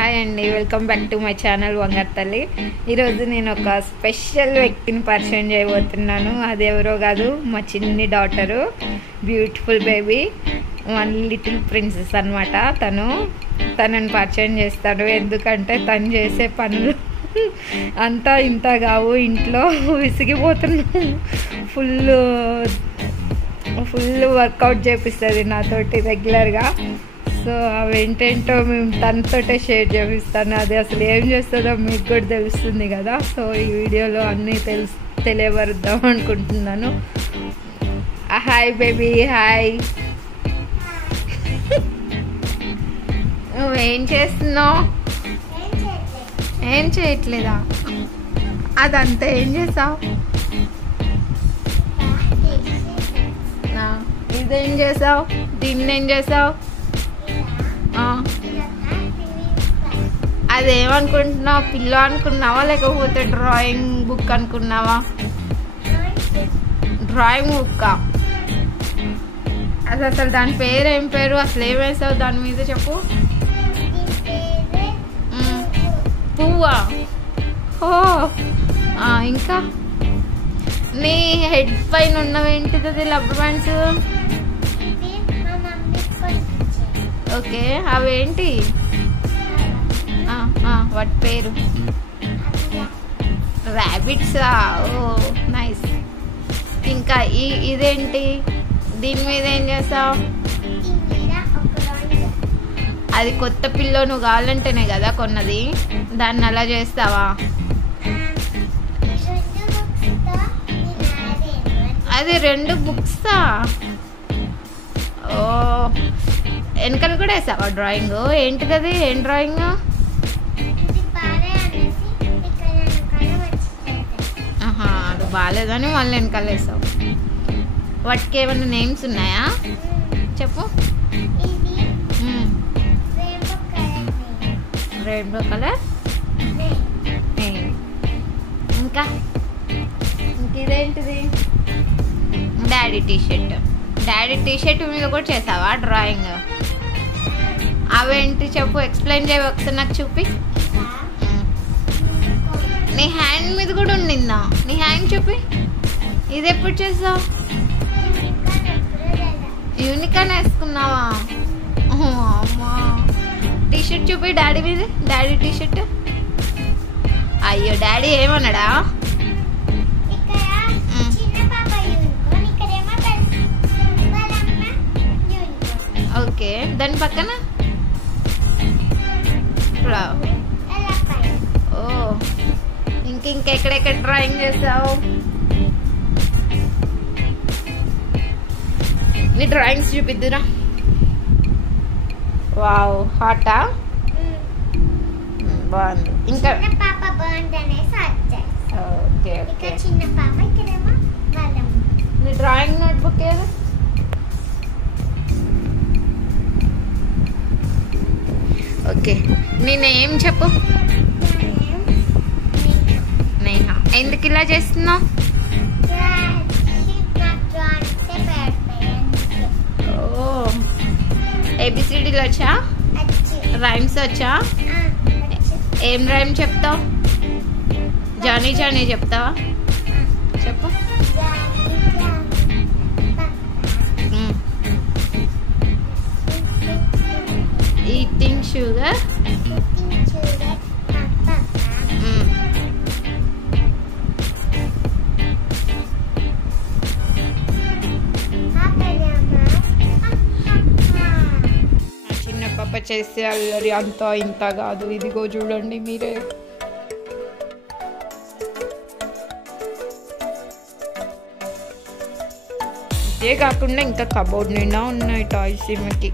Hi అండి, welcome back to my channel వంగారి తల్లి. ఈరోజు నేను ఒక స్పెషల్ వ్యక్తిని పరిచయం చేయబోతున్నాను. అది ఎవరో కాదు, మా చిన్ని daughter, beautiful baby, one little princess అనమాట. తనని పరిచయం చేస్తాను. ఎందుకంటే తను చేసే పనులు అంతా ఇంత కావు. ఇంట్లో విసిగిపోతున్నాను. ఫుల్ వర్కౌట్ చేపిస్తుంది నాతోటి రెగ్యులర్గా. సో అవి ఏంటేంటో మేము తనతోటే షేర్ చేపిస్తాను. అది అసలు ఏం చేస్తుందో మీకు కూడా తెలుస్తుంది కదా. సో ఈ వీడియోలో అన్నీ తెలియవరుద్దాం అనుకుంటున్నాను. Hi baby, hi. నువ్వేం చేస్తున్నావు? ఏం చేయట్లేదా? అదంతా ఏం చేసావు? ఇదేం చేసావు? దీన్ని ఏం చేసావు? అదేమనుకుంటున్నావు? పిల్లో అనుకున్నావా లేకపోతే డ్రాయింగ్ బుక్ అనుకున్నావా? Drawing book. అసలు దాని పేరు ఏం పేరు? అసలు ఏం వేసావు దాని మీద చెప్పు. పువ్వా? ఓ, ఇంకా నీ హెడ్ పైన ఉన్నవేంటిది? అది రబ్బర్ బ్యాండ్స్. ఓకే, అవేంటి? వాటి పేరు ర్యాబిట్సా? ఓ నైస్. ఇంకా ఇదేంటి? దీని మీద ఏం చేసావు? అది కొత్త పిల్లో, నువ్వు కావాలంటేనే కదా కొన్నది. దాన్ని అలా చేస్తావా? అది 2 బుక్సా? ఓ, వెనకాల కూడా వేసావా డ్రాయింగ్? ఏంటిది అది? ఏం డ్రాయింగ్? అది బాగాలేదని మళ్ళీ వెనకాల వేసావు. వాటికి ఏమైనా నేమ్స్ ఉన్నాయా చెప్పు. Rainbow colour. ఇంకా ఇదేంటిది? డాడీ టీషర్ట్ మీద కూడా చేసావా డ్రాయింగ్? అవేంటి చెప్పు, ఎక్స్ప్లెయిన్ చేయ ఒకసారి నాకు చూపి. నీ హ్యాండ్ మీద కూడా ఉండిందా? నీ హ్యాండ్ చూపి. ఇది ఎప్పుడు చేసావు? యూనికాన్ వేసుకున్నావా? అమ్మా, టీషర్ట్ చూపి డాడీ మీద. Daddy T shirt. అయ్యో, డాడీ ఏమన్నాడా? ఓకే, దాని పక్కన ఓ, ఇంకెక్కడెక్కడ డ్రాయింగ్ చేసావు? నీ డ్రాయింగ్స్ చూపిద్దురా. వావ్, హాటా? బాగుంది. ఇంకా ఓకే ఓకే. నీ డ్రాయింగ్ నోట్బుక్ ఏది? ఓకే, నేనేం చెప్పు. నేహా. ఎందుకు ఇలా చేస్తున్నావు? ఓ, ఏబిసిడీలు వచ్చా? రైమ్స్ వచ్చా? ఏం రైమ్ చెప్తావు? జానీ జానీ చెప్తావా? చెప్పు. Eating sugar. చిన్న పాప చేసే అల్లరి అంతా ఇంత కాదు. ఇదిగో చూడండి మీరే. ఇదే కాకుండా ఇంకా కబోర్డ్ నిండా ఉన్నాయి టాయ్స్ ఈమెకి.